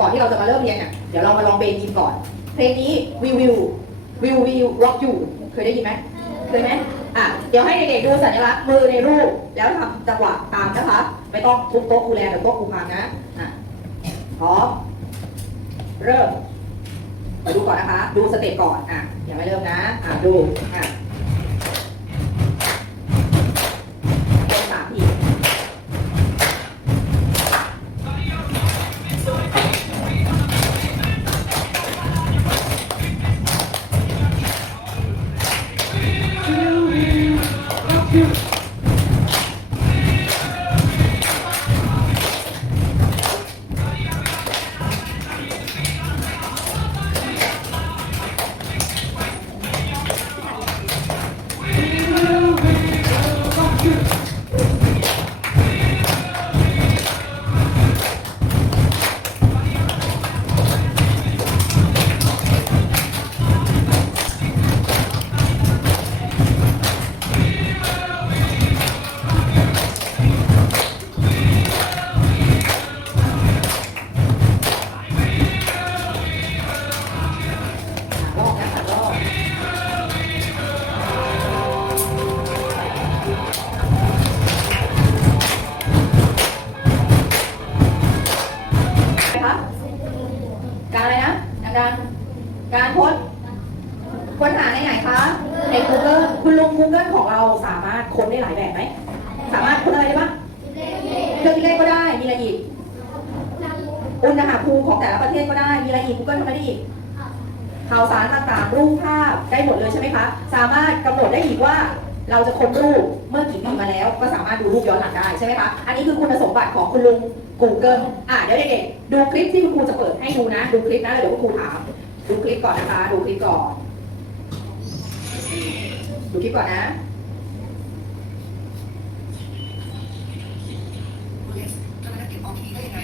ก่อนที่เราจะมาเริ่มเรียนเนี่ยเดี๋ยวเรามาลองเบนยิมก่อน เพลงนี้วิววิววิววิวร็อกอยู่เคยได้ยินไหมเคยไหมอะเดี๋ยวให้เด็กๆดูสัญลักษณ์มือในรูป แล้วทำจังหวะตามนะคะ ไม่ต้องทุบโต๊ะครูแลหรือโต๊ะครูพังนะอะพร้อมเริ่มมาดูก่อนนะคะ ดูสเต็ปก่อนอะอยังไม่เริ่มนะอะดูอะ หภูมิของแต่ละประเทศก็ได้ มีอะไรอีก Google ทำอะไรได้อีก ข่าวสารต่างๆ รูปภาพได้หมดเลยใช่ไหมคะ สามารถกำหนดได้อีกว่าเราจะค้นรูปเมื่อกี่ปีมาแล้ว ก็สามารถดูรูปย้อนหลังได้ใช่ไหมคะ อันนี้คือคุณสมบัติของคุณลุง Google อะเดี๋ยวเด็กๆดูคลิปที่คุณครูจะเปิดให้ดูนะ ดูคลิปนะแล้วเดี๋ยวคุณครูถาม ดูคลิปก่อนนะคะ ดูคลิปก่อน ดูคลิปก่อนนะฉัน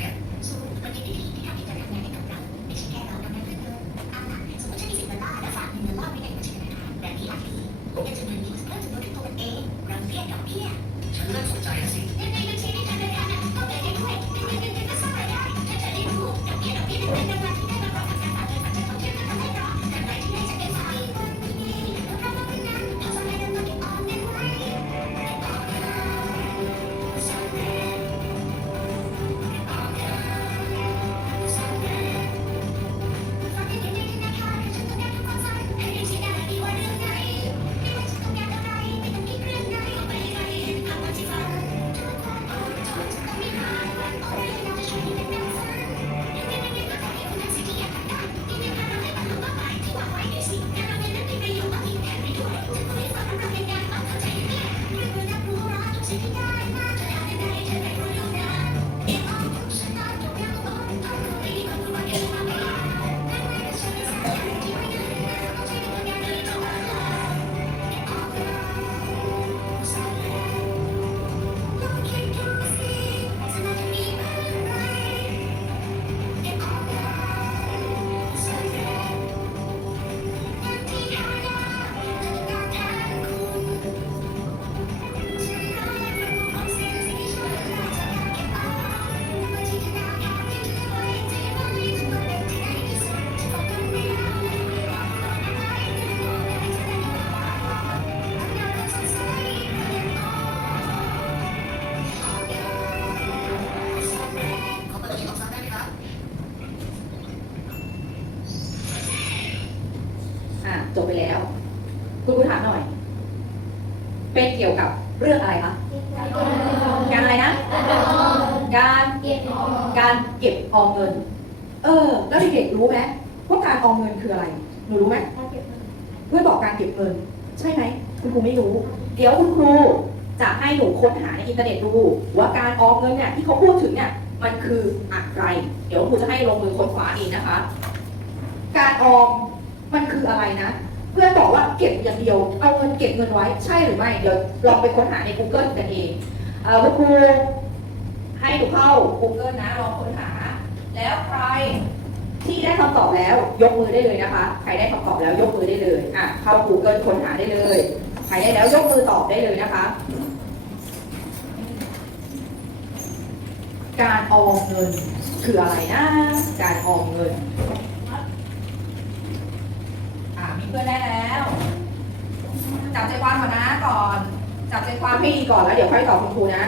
ว่าการออมเงินเนี่ยที่เขาพูดถึงเนี่ยมันคืออะไร เดี๋ยวครูจะให้ลงมือค้นคว้าเองนะคะ การออมมันคืออะไรนะ เพื่อนบอกว่าเก็บอย่างเดียว เอาเงินเก็บเงินไว้ใช่หรือไม่ เดี๋ยวลองไปค้นหาใน Google กันเองเออคุณครูให้หนูเข้า Google นะลองค้นหา แล้วใครที่ได้คำตอบแล้วยกมือได้เลยนะคะ ใครได้คำตอบแล้วยกมือได้เลยอะเข้า Google ค้นหาได้เลย ใครได้แล้วยกมือตอบได้เลยนะคะ การออมเงินคืออะไรนะ การออมเงิน อ่ามีเพื่อนได้แล้ว จับใจความก่อนนะก่อน จับใจความให้ดีก่อนแล้วเดี๋ยวค่อยตอบคุณครูนะ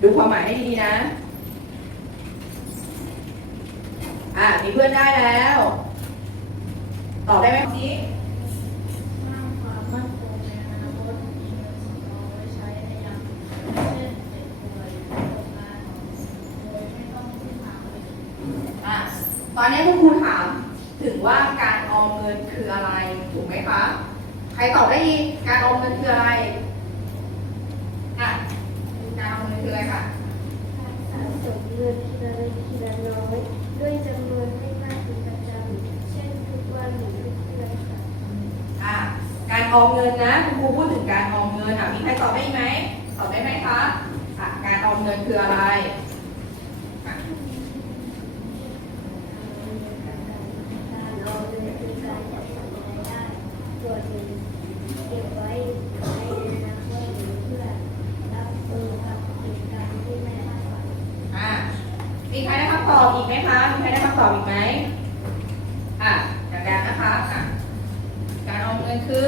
ดูความหมายให้ดีๆนะ อ่ามีเพื่อนได้แล้ว ตอบได้ไหมนี้ สร้างความมั่นคงในอนาคตมีเงินสำรองไว้ใช้ในยามฉุกเฉินเช่นเจ็บป่วยหรือตกงานโดยไม่ต้องพึ่งพาคนอื่น อะตอนนี้ คุณครูถาม ถึงว่าการออมเงินคืออะไร ถูกไหมคะ ใครตอบได้อีกการออมเงินคืออะไรอะการออมเงินคืออะไรคะสะสมเงินทีละเล็กทีละน้อยด้วยจำนวนไม่มากเป็นประจำเช่นทุกวันหรือทุกเดือนค่ะอะการออมเงินนะคุณครูพูดถึงการออมเงินอะมีใครตอบได้อีกไหมตอบได้ไหมคะอะการออมเงินคืออะไรอะ เราจะเป็นการจัดสรรรายได้ส่วนหนึ่งเก็บไว้ใช้ในอนาคตหรือเพื่อรับมือกับเหตุการณ์ที่ไม่คาดฝัน อะ มีใครได้คำตอบอีกไหมคะ มีใครได้คำ ตอบอีกไหม อะดังๆนะคะอะการออมเงินคือ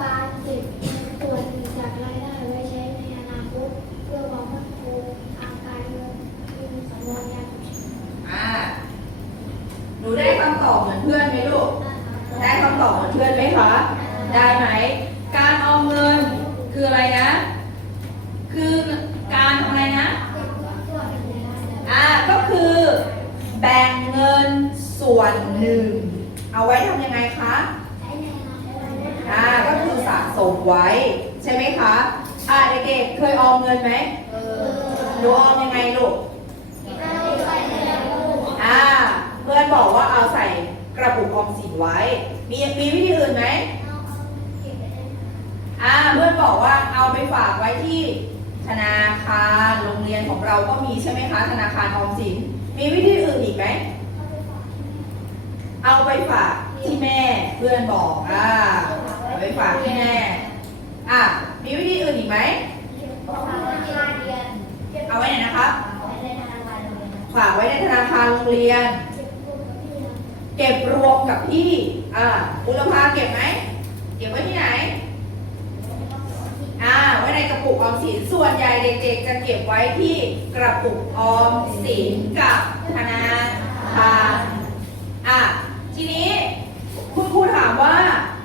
การเก็บเงินส่วนหนึ่งจากรายได้ไว้ใช้ในอนาคตเพื่อความมั่นคงทางการเงินมีสำรองยามฉุกเฉิน อ่า หนูได้คำตอบเหมือนเพื่อนไหมลูก ได้คำตอบเหมือนเพื่อนไหมคะ ได้ไหม การออมเงินคืออะไรนะ คือการทำอะไรนะ อ่า ก็คือ แบ่งเงินส่วนหนึ่ง เอาไว้ทำยังไงคะ อ่า ก็คือสะสมไว้ ใช่ไหมคะ อ่าเด็กๆเคยออมเงินไหมหนูออมยังไงลูกอ่า เพื่อนบอกว่าเอาใส่กระปุกออมสินไว้ มีมีวิธีอื่นไหมอ่า เพื่อนบอกว่าเอาไปฝากไว้ที่ธนาคารโรงเรียนของเราก็มีใช่ไหมคะ ธนาคารออมสิน มีวิธีอื่นอีกไหม เอาไปฝากที่แม่ เพื่อนบอกอ่าเอาไปฝากที่แม่ อะมีวิธีอื่นอีกไหม เอาไว้ไหนนะครับ ฝากไว้ในธนาคารโรงเรียน เก็บรวมกับที่อ่าบุรพาเก็บไหมเก็บไว้ที่ไหนอ่าไว้ในกระปุกออมสินส่วนใหญ่เด็กๆจะเก็บไว้ที่กระปุกออมสินกับธนาคารอะทีนี้คุณครูถามว่า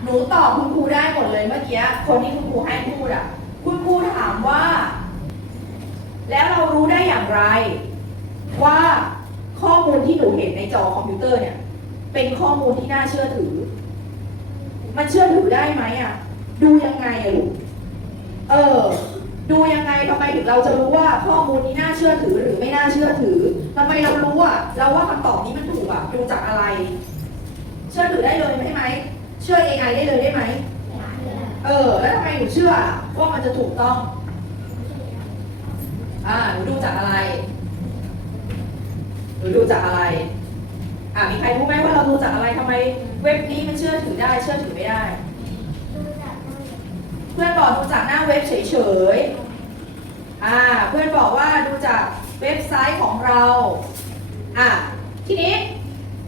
หนูตอบคุณครูได้หมดเลยเมื่อกี้คนที่คุณครูให้พูดอะ คุณครูถามว่า แล้วเรารู้ได้อย่างไร ว่าข้อมูลที่หนูเห็นในจอคอมพิวเตอร์เนี่ย เป็นข้อมูลที่น่าเชื่อถือ มันเชื่อถือได้ไหมอะ ดูยังไงอะลูกเออ ดูยังไงทำไมถึงเราจะรู้ว่าข้อมูลนี้น่าเชื่อถือหรือไม่น่าเชื่อถือทำไมเรารู้อะเราว่าคำตอบนี้มันถูกอะดูจากอะไร เชื่อถือได้เลยไหมไหมเชื่อ AI ได้เลยได้ไหมเออ แล้วทำไมหนูเชื่อว่ามันจะถูกต้อง อ่าหนูดูจากอะไร หนูดูจากอะไร อ่ามีใครรู้ไหมว่าเราดูจากอะไรทำไมเว็บนี้มันเชื่อถือได้ เชื่อถือไม่ได้ เพื่อนบอกดูจากหน้าเว็บเฉยๆ อ่า เพื่อนบอกว่าดูจากเว็บไซต์ของเรา อะทีนี้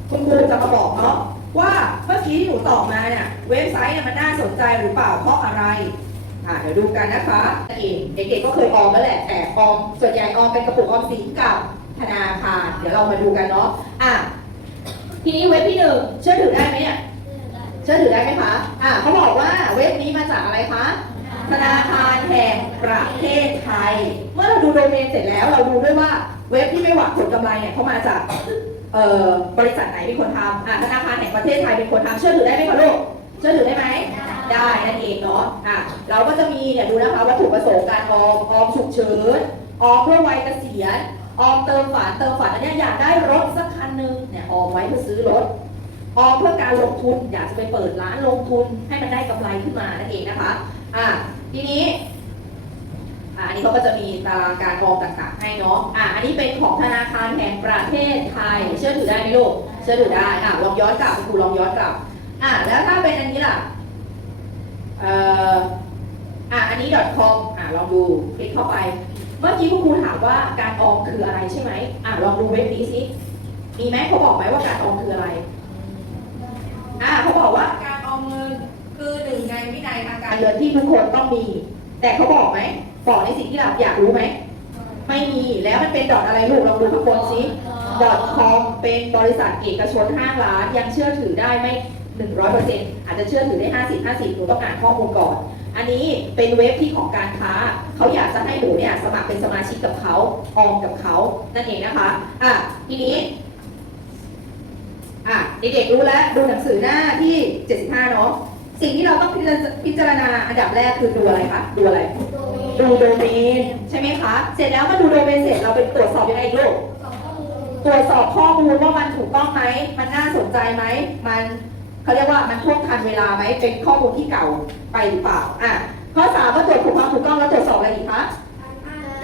คุณครูจะมาบอกเนาะว่าเมื่อกี้ที่หนูตอบมาเนี่ยเว็บไซต์เนี่ยมันน่าสนใจหรือเปล่าเพราะอะไร อ่าเดี๋ยวดูกันนะคะเองเด็กๆก็เคยออมแล้วแหละ แต่ออมส่วนใหญ่ออมเป็นกระปุกออมสินกับธนาคาร เดี๋ยวเรามาดูกันเนาะอะทีนี้เว็บที่หนึ่งเชื่อถือได้ไหมเนี่ยเชื่อถือได้ไหมคะอ่าเขาบอกว่าเว็บนี้มาจากอะไรคะธนาคารแห่งประเทศไทย เมื่อเราดูโดเมนเสร็จแล้ว เราดูด้วยว่าเว็บที่ไม่หวังผลกำไรเนี่ยเขามาจากเอ่อบริษัทไหนเป็นคนทำอ่าธนาคารแห่งประเทศไทยเป็นคนทำเชื่อถือได้ไหมคะลูกเชื่อถือได้ไหม ได้นั่นเองเนาะอะเราก็จะมีเนี่ยดูนะคะวัตถุประสงค์การออมออมฉุกเฉินออมเพื่อวัยเกษียณออมเติมฝันเติมฝันอันนี้อยากได้รถสักคันหนึ่งเนี่ยออมไว้เพื่อซื้อรถออมเพื่อการลงทุนอยากจะไปเปิดร้านลงทุนให้มันได้กำไรขึ้นมานั่นเองนะคะอะทีนี้อะอันนี้เขาก็จะมีตารางการออมต่างๆ ให้เนาะอะอันนี้เป็นของธนาคารแห่งประเทศไทย เชื่อถือได้ไหมลูก เชื่อถือได้อะลองย้อนกลับครูลองย้อนกลับอะแล้วถ้าเป็นอันนี้ล่ะ อ่ออะอันนี้ .com อะลองดูคลิกเข้าไป เมื่อกี้คุณครูถามว่าการออมคืออะไรใช่ไหมอะลองดูเว็บนี้สิมีไหมเขาบอกไหมว่าการออมคืออะไรอะเขาบอกว่าการออมเงินคือหนึ่งในวินัยทางการเงินที่ทุกคนต้องมี แต่เขาบอกไหมบอกในสิ่งที่เราอยากรู้ไหมไม่มีแล้วมันเป็นดอทอะไรลูกลองดูข้างบนสิ .com เป็นบริษัทเอกชนห้างร้านยังเชื่อถือได้ไม่ 100%อาจจะเชื่อถือได้ 50 50หนูต้องอ่านข้อมูลก่อน อันนี้เป็นเว็บที่ของการค้า เขาอยากจะให้หนูเนี่ยสมัครเป็นสมาชิกกับเขาออมกับเขานั่นเองนะคะอะทีนี้อะเด็กๆรู้แล้วดูหนังสือหน้าที่ 75 เนาะสิ่งที่เราต้องพิจารณาอันดับแรกคือดูอะไรคะดูอะไร ดูโดเมนใช่ไหมคะ เสร็จแล้วมาดูโดเมนเสร็จเราไปตรวจสอบยังไงอีกลูกตรวจสอบข้อมูลว่ามันถูกต้องไหม มันน่าสนใจไหม มัน เขาเรียกว่ามันท่วงทันเวลาไหมเป็นข้อมูลที่เก่าไปหรือเปล่าอะข้อสามว่าตรวจถูกความถูกต้องแล้วตรวจสอบอะไรอีกคะ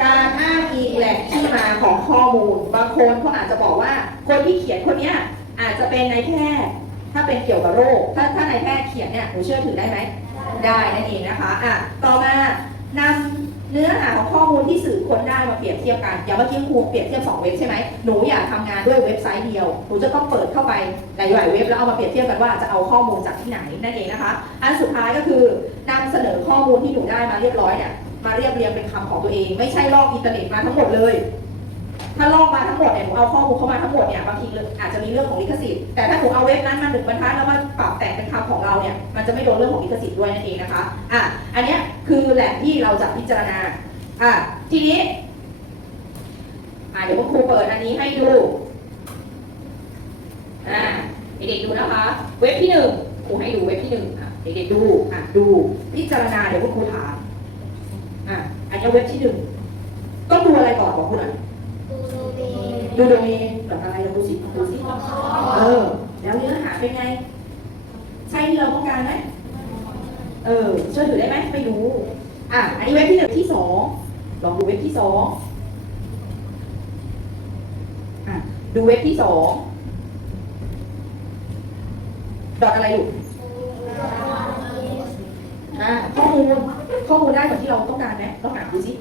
การอ้างอิงแหล่งที่มาของข้อมูล บางคนเขาอาจจะบอกว่า คนที่เขียนคนเนี้ยอาจจะเป็นนายแพทย์ถ้าเป็นเกี่ยวกับโรค ถ้าถ้านายแพทย์เขียนเนี่ยหนูเชื่อถือได้ไหมได้นั่นเองนะคะอะต่อมานำ เนื้อหาของข้อมูลที่สื่อค้นได้มาเปรียบเทียบกัน อย่างเมื่อกี้ครูเปรียบเทียบสองเว็บใช่ไหมหนูอยากทำงานด้วยเว็บไซต์เดียว หนูจะต้องเปิดเข้าไปหลายๆเว็บแล้วเอามาเปรียบเทียบกันว่าจะเอาข้อมูลจากที่ไหนนั่นเองนะคะ อันสุดท้ายก็คือนำเสนอข้อมูลที่หนูได้มาเรียบร้อยเนี่ยมาเรียบเรียงเป็นคำของตัวเอง ไม่ใช่ลอกอินเทอร์เน็ตมาทั้งหมดเลย ถ้าลอกมาทั้งหมดเนี่ยหนูเอาข้อมูลเข้ามาทั้งหมดเนี่ยบางทีอาจจะมีเรื่องของลิขสิทธิ์แต่ถ้าหนูเอาเว็บนั้นมาหนึ่งบรรทัดแล้วมาปรับแต่งเป็นคำของเราเนี่ยมันจะไม่โดนเรื่องของลิขสิทธิ์ด้วยนั่นเองนะคะอะอันนี้คือแหล่งที่เราจะพิจารณาอะทีนี้อะเดี๋ยวคุณครูเปิดอันนี้ให้ดูอ่าเด็กๆดูนะคะ เว็บที่หนึ่งครูให้ดูเว็บที่หนึ่งอะเด็กๆดูอะดูพิจารณาเดี๋ยวคุณครูถามอะอันนี้เว็บที่หนึ่งต้องดูอะไรก่อนบอกคุณหน่อย ดูโดเมนแบบอะไรเราดูสิดูสิเออ แล้วเนื้อหาเป็นไง ใช่ที่เราต้องการไหมเออเชื่อถือได้ไหมไม่รู้อะอันนี้เว็บที่หนึ่งที่สองลองดูเว็บที่สองอะดูเว็บที่สองดอทอะไรลูกอะข้อมูลข้อมูลได้เหมือนที่เราต้องการไหมลองอ่านดูสิ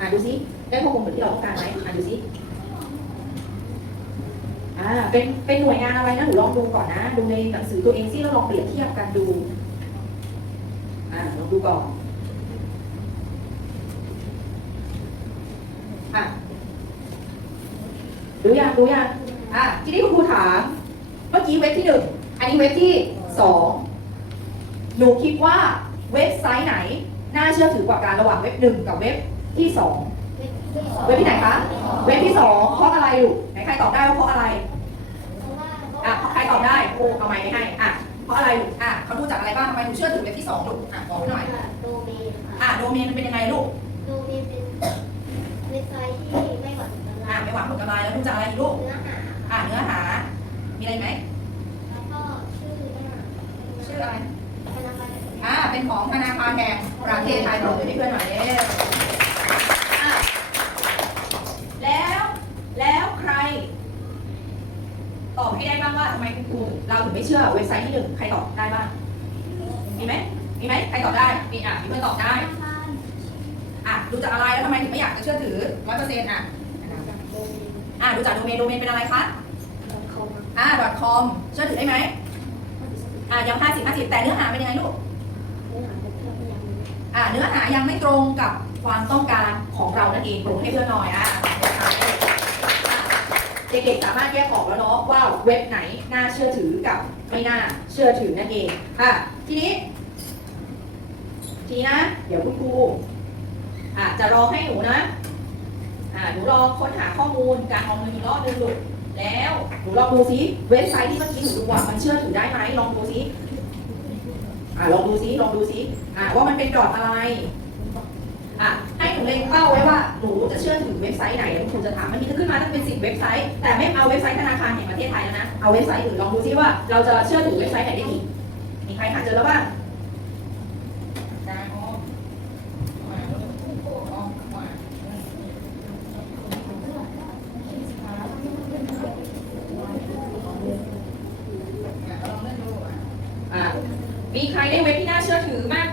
อ่านดูสิได้ข้อมูลเหมือนที่เราต้องการไหมอ่านดูสิ อ่าเป็นเป็นหน่วยงานอะไรนะหนูลองดูก่อนนะ ดูในหนังสือตัวเองซิแล้วลองเปรียบเทียบกันดูอ่าลองดูก่อนอะดูยังดูยังอะทีนี้คุณครูถาม เมื่อกี้เว็บที่หนึ่งอันนี้เว็บที่สองหนูคิดว่าเว็บไซต์ไหน น่าเชื่อถือกว่ากันระหว่างเว็บหนึ่งกับเว็บที่สองเว็บที่ไหนคะ เว็บที่สองเพราะอะไรลูกไหนใครตอบได้ว่าเพราะอะไร ตอบได้ครูเอาไม้ไม่ให้อะเพราะอะไรลูกอะเขาดูจากอะไรบ้างทำไมหนูเชื่อถือเว็บที่สองลูกอะบอกหน่อยโดเมนอะโดเมนมันเป็นยังไงลูกโดเมนเป็นเว็บไซต์ที่ไม่หวังผลกำไรอะไม่หวังผลกำไรแล้วดูจากอะไรอีกลูกเนื้อหาอะเนื้อหา มีอะไรไหมแล้วก็ชื่อหน้าชื่ออะไรธนาคารอ่าเป็นของธนาคารแห่งประเทศไทยบอกเลยให้เพื่อนหน่อยเร็วอะแล้วแล้วใคร ตอบให้ได้บ้างว่าทำไมคุณครูเราถึงไม่เชื่อเว็บไซต์ที่หนึ่งใครตอบได้บ้าง มีไหมมีไหมใครตอบได้ มีอะมีเพื่อนตอบได้ อะดูจากอะไรแล้วทำไมถึงไม่อยากจะเชื่อถือร้อยเปอร์เซ็นต์อะ อะดูจากโดเมน โดเมนเป็นอะไรคะอ่า .com เชื่อถือได้ไหมอะยังห้าสิบห้าสิบแต่เนื้อหาเป็นยังไงลูก อ่าเนื้อหายังไม่ตรงกับความต้องการของเรานั่นเองปรุงให้เพื่อนหน่อยอะ เด็กๆสามารถแยกออกแล้วเนาะว่าเว็บไหนน่าเชื่อถือกับไม่น่าเชื่อถือนั่นเองอะทีนี้ ทีนะ เดี๋ยวคุณครูอะจะรอให้หนูนะอ่าหนูลองค้นหาข้อมูลการเอาเงินอีกรอบนึงลูกแล้วหนูลองดูซิเว็บไซต์ที่เมื่อกี้หนูดูว่ามันเชื่อถือได้ไหมลองดูซิอ่าลองดูซิลองดูซิอ่าว่ามันเป็นดอทอะไรอะ นูเล็งเป้าไว้ว่าหนูจะเชื่อถือเว็บไซต์ไหนแล้วคุณจะถามมันมีขึ้นมาตั้งเป็นสิบเว็บไซต์แต่ไม่เอาเว็บไซต์ธนาคารแห่งประเทศไทยแล้วนะเอาเว็บไซต์อื่นลองดูซิว่าเราจะเชื่อถือเว็บไซต์ไหนได้อีกมีใครหาเจอแล้วบ้างอ่า มีใครได้เว็บที่น่าเชื่อถือมาก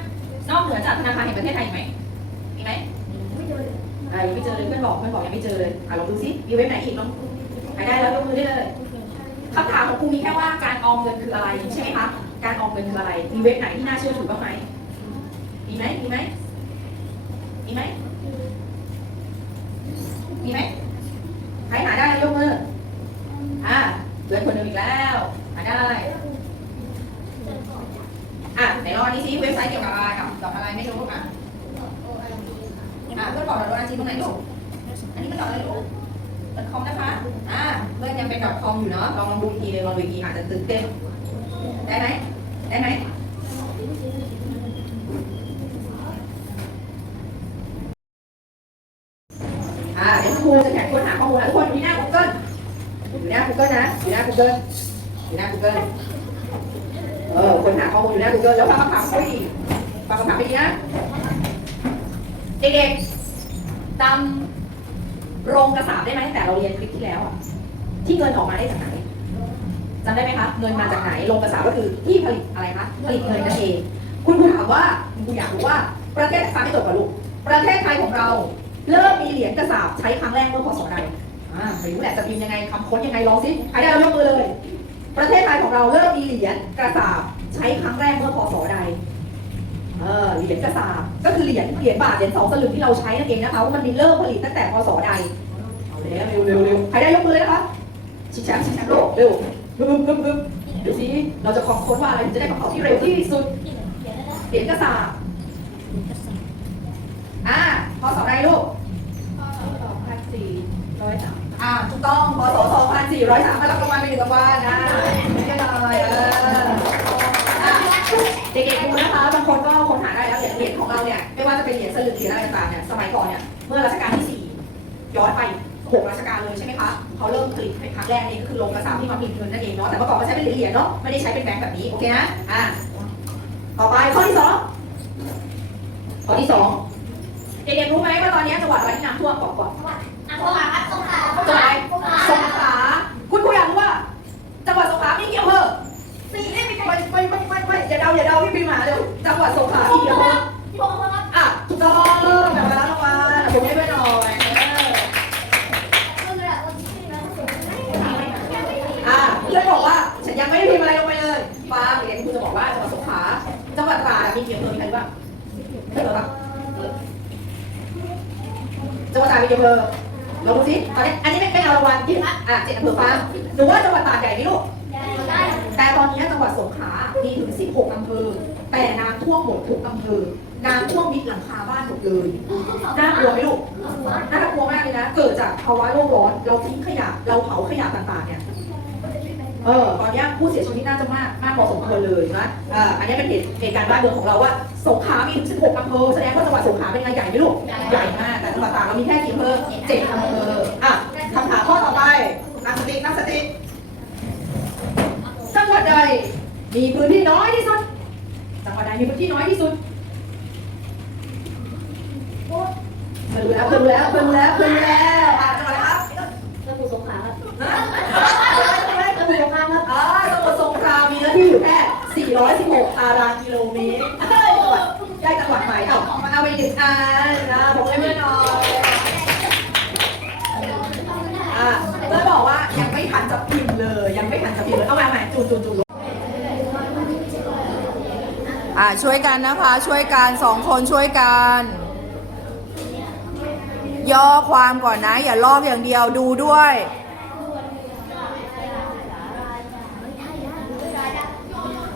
นอกเหนือจากธนาคารแห่งประเทศไทยอีกไหมมีไหมอ่ายังไม่เจอเลยเพื่อนบอกเพื่อนบอกยังไม่เจอเลยอะลองดูซิมีเว็บไหนอีกลองใครได้แล้วยกมือได้เลยคำถามของครูมีแค่ว่าการออมเงินคืออะไรใช่ไหมคะ การออมเงินคืออะไร มีเว็บไหน ที่น่าเชื่อถือบ้างไหมมีไหมมีไหมมีไหมมีไหมใครหาได้ยกมืออะเพื่อนคนหนึงอีกแล้วหาได้อะไหนลองอันนี้ซิเว็บไซต์เกี่ยวกับอะไรกับกับอะไรไม่รู้อะอะเพื่อนบอกเราดูอันนี้ตรงไหนลูกอันนี้มันดอทอะไรลูกดอทคอมนะคะอะเพื่อนยังเป็นดอทคอมอยู่เนาะลองลองดูอีกทีเลยลองดูอีกทีอาจจะตื่นเต้นได้ไหมได้ไหมอะเดี๋ยวครูจะแข่งค้นหาข้อมูลนะทุกคนอยู่ที่หน้า Google อยู่หน้า Google อยู่น้า Google อยู่หน้า Google เออคนหาข้อมูลอยู่หน้า Google แล้วฟังคำถามให้ดีฟังคำถามให้ดีนะเด็กๆจำโรงกระสาบได้ไหมแต่เราเรียนคลิปที่แล้วอะที่เงินออกมาได้จากไหนจำได้ไหมคะเงินมาจากไหนโรงกระสาบก็คือที่ผลิตอะไรคะผลิตเงินนั่นเองคุณครูถามว่าคุณครูอยากรู้ว่าประเทศฟังให้จบก่อนลูกประเทศไทยของเรา เริ่มมีเหรียญกระสาบใช้ครั้งแรกเมื่อพศใด อ่าไม่รู้แหละจะพิมพ์ยังไงคำค้นยังไงลองสิใครได้เรายกมือเลย ประเทศไทยของเราเริ่มมีเหรียญกระสาบใช้ครั้งแรกเมื่อพศใดเออเหรียญกระสาบก็คือเหรียญเหรียญบาทเหรียญสองสลึงที่เราใช้นั่นเองนะคะว่ามันมีเริ่มผลิตตั้งแต่พศใดเอาแล้วเร็วเร็วเร็วใครได้ยกมือเลยนะคะชิงแชมป์ชิงแชมป์โลกเร็วฮึบฮึบฮึบเดี๋ยวสิเราจะคองค้นว่าอะไรถึงจะได้คำตอบที่เร็วที่สุดเหรียญกระสาบอ่าพศใดลูก อ่าถูกต้องพศ 2403มารับรางวัลไปหนึ่งรางวัลนะไม่ใช่เลยเอออะเด็กๆดูนะคะบางคนก็ค้นหาได้แล้วเหรียญเหรียญของเราเนี่ยไม่ว่าจะเป็นเหรียญสลึงเหรียญอะไรต่างๆเนี่ยสมัยก่อนเนี่ยเมื่อรัชกาลที่4ย้อนไปหกรัชกาลเลยใช่ไหมคะเขาเริ่มผลิตเป็นครั้งแรกนี่ก็คือโรงกระสาบที่มาผลิตเงินนั่นเองเนาะแต่เมื่อก่อนเขาใช้เป็นเหรียญๆเนาะไม่ได้ใช้เป็นแบงค์แบบนี้โอเคนะอะต่อไปข้อที่สองข้อที่สองเด็กๆรู้ไหมว่าตอนนี้จังหวัดอะไรที่น้ำท่วมบอกก่อนจังหวัดสงขลาคุณครูอยากรู้ว่า จังหวัดสงขลามีกี่อำเภอสี่ไม่ไม่ไม่ไม่ไม่ไม่ อย่าเดาอย่าเดาพี่ปีหมาเร็วจังหวัดสงขลามีกี่อำเภออะถูกต้องแบบมาแล้วรางวัลผมให้เพื่นหน่อยอะเพื่อนบอกว่าฉันยังไม่ได้พิมพ์อะไรลงไปเลยฟังเดี๋ยวคุณจะบอกว่าจังหวัดสงขลาจังหวัดตราดมีกี่อำเภอมีใครบ้างเออครับจังหวัดตราดมีกี่อำเภอลองดูสิตอนนี้อันนี้ไม่เป็นเอารางวัลที่อะเจ็ดอำเภอฟ้าหนูว่าจังหวัดตราดใหญ่ไหมลูกแต่ตอนนี้จังหวัดสงขลา มีถึง 16 อำเภอ แต่น้ำท่วมหมดทุกอำเภอ น้ำท่วมมิดหลังคาบ้านหมดเลยน่ากลัวไหมลูกน่ากลัวมากเลยนะ เกิดจากภาวะโลกร้อน เราทิ้งขยะ เราเผาขยะต่างๆ เนี่ย เออ ตอนนี้ผู้เสียชีวิตน่าจะมาก มากพอสมควรเลยนะอ่าอันนี้เป็นเหตุเหตุการณ์บ้านเมืองของเราว่า สงขลามีถึง 16 อำเภอ แสดงว่าจังหวัดสงขลาเป็นไงใหญ่ไหมลูก ใหญ่มาก แต่จังหวัดตราดเรามีแค่กี่อำเภอเจ็ดอำเภอ อะคำถามข้อต่อไปตั้งสติตั้งสติ จังหวัดใด มีพื้นที่น้อยที่สุด จังหวัดใดมีพื้นที่น้อยที่สุดเพิ่มแล้วเพิ่มแล้วเพิ่มแล้วเพิ่มแล้วอะจังหวัดอะไรครับนะจังหวัดสงขลาครับอ่าจังหวัดสงขลามีเนื้อที่อยู่แค่ 416ตารางกิโลเมตรเอ้ยจังหวัดได้จังหวัดใหม่เอามาเอาไปหนึ่งอันนะผมให้เพื่อนหน่อยอะเพื่อนบอกว่ายังไม่ทันจะพิมพ์เลย ยังไม่ทันจะพิมพ์เลยเอามาใหม่จูนจูนจูน อ่าช่วยกันนะคะ ช่วยกันสองคนช่วยกัน ย่อความก่อนนะ อย่าลอกอย่างเดียวดูด้วย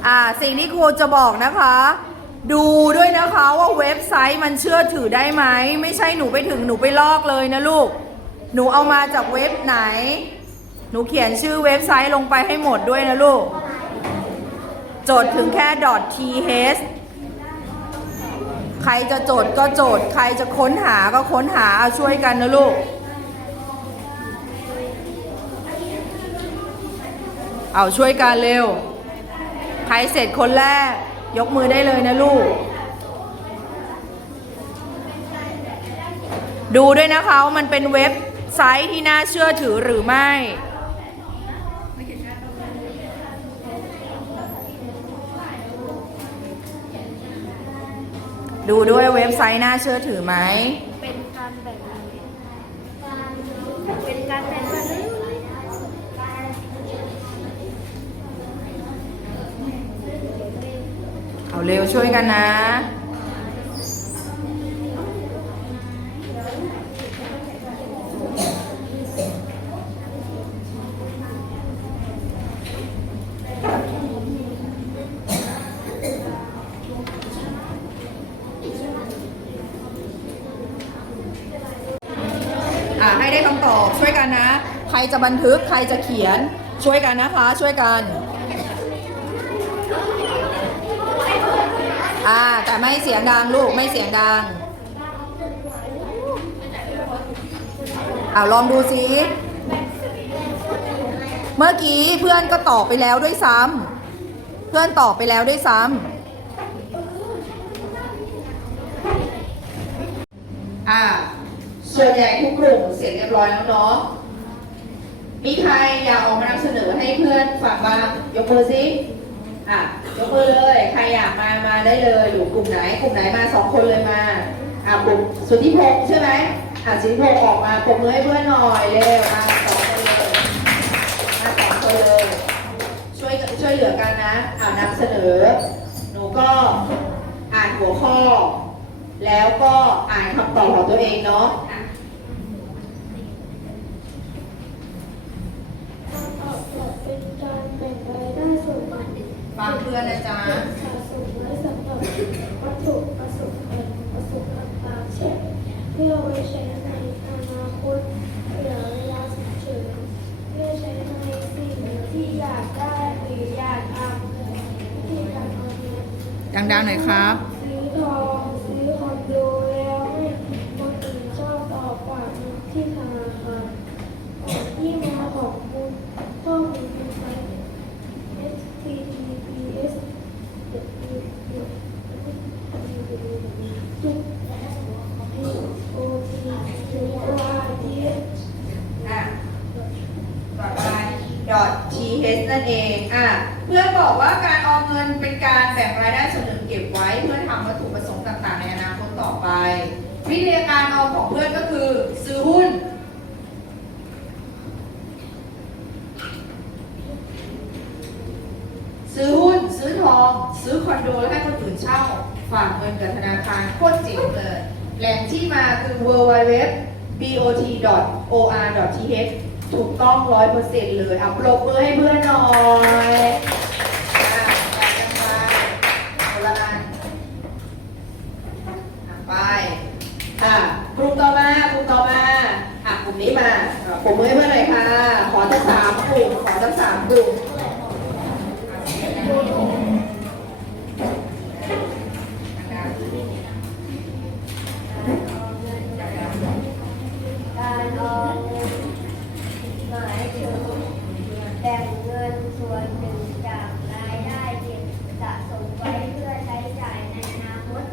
อ่าสิ่งที่ครูจะบอกนะคะ ดูด้วยนะคะว่าเว็บไซต์มันเชื่อถือได้ไหม ไม่ใช่หนูไปถึงหนูไปลอกเลยนะลูก หนูเอามาจากเว็บไหน หนูเขียนชื่อเว็บไซต์ลงไปให้หมดด้วยนะลูก จทย์ถึงแค่ .th ใครจะโจทย์ก็โจทย์ใครจะค้นหาก็ค้นหาเอาช่วยกันนะลูก เอาช่วยกันเร็ว ใครเสร็จคนแรก ยกมือได้เลยนะลูก ดูด้วยนะคะมันเป็นเว็บไซต์ที่น่าเชื่อถือหรือไม่ ดูด้วยเว็บไซต์น่าเชื่อถือไหม เป็นการแบ่งเป็นการแบ่งกันเเอาเร็วช่วยกันนะ อ่าให้ได้คำตอบช่วย กันนะ ใครจะบันทึกใครจะเขียนช่วยกันนะคะ ช่วยกันอ่าแต่ไม่เสียงดังลูกไม่เสียงดังเอาลองดูสิเมื่อกี้เพื่อนก็ตอบไปแล้วด้วยซ้ำเพื่อนตอบไปแล้วด้วยซ้ำอ่า ส่วนใหญ่ทุกกลุ่มเสร็จเรียบร้อยแล้วเนาะ มีใครอยากออกมานำเสนอให้เพื่อนฟังบ้างยกมือสิอะยกมือเลย ใครอยากมามาได้เลยอยู่กลุ่มไหน กลุ่มไหนมาสองคนเลยมาอะกลุ่มสุทธิพงษ์ใช่ไหมอะสุทธิพงษ์ออกมาปรบมือให้เพื่อนหน่อยเร็วมาสองคนเลยมาสองคนเลยช่วยช่วยเหลือกันนะอ่านำเสนอ หนูก็อ่านหัวข้อ แล้วก็อ่านคำตอบของตัวเองเนาะอะ เป็นการแบ่งรายได้ส่วนแบ่ง ฟังเพื่ อนนะจ๊ะสะสมไว้สำหรับวัตถุประสงค์ประสงค์ต่างๆเช่นเพื่อไว้ใช้ในอนาคตหรือเวลาฉุกเฉินเพื่อใช้ในสิ่งที่อยากได้หรืออยากทำที่การเอาดังๆหน่อยครับ ซื้อทองซื้อคอนโดแล้วให้คนอื่นชอบต่อฝากเงินที่ธนาคารที่มาของคุณข้อมูลเป็นไซต์ https จุด อะต่อไป .th นั่นเองอะเพื่อนบอกว่าการออมเงินเป็นการแบ่งรายได้ส่วนหนึ่งเก็บไว้ เพื่อทำวัตถุประสงค์ต่างๆ ในอนาคตต่อไป วิธีการออมของเพื่อนก็คือซื้อหุ้นซื้อหุ้น ซื้อทอง ซื้อคอนโดแล้วให้คนอื่นเช่า ฝากเงินกับธนาคารโคตรเจ๋งเลย แหล่งที่มาคือ www bot.or.th ถูกต้องร้อยเปอร์เซ็นต์เลยอะปรบมือให้เพื่อนหน่อยอะแบ่งกันไปคนละอันอะไปอะกลุ่มต่อมากลุ่มต่อมาอะกลุ่มนี้มาอะปรบมือให้เพื่อนหน่อยค่ะ ขอทั้งสามกลุ่มขอทั้งสามกลุ่ม การออมเงินหมายถึงแบ่งเงินส่วนหนึ่งจากรายได้เก็บสะสมไว้เพื่อใช้จ่ายในอนาคต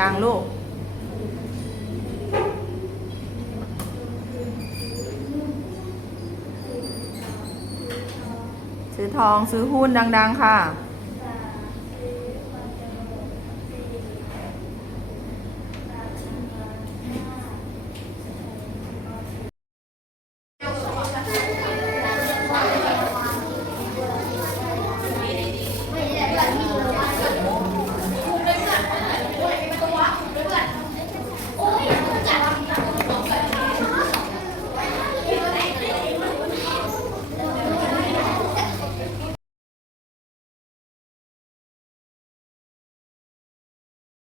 ดังๆลูกซื้อทองซื้อหุ้นดัง ๆ ค่ะ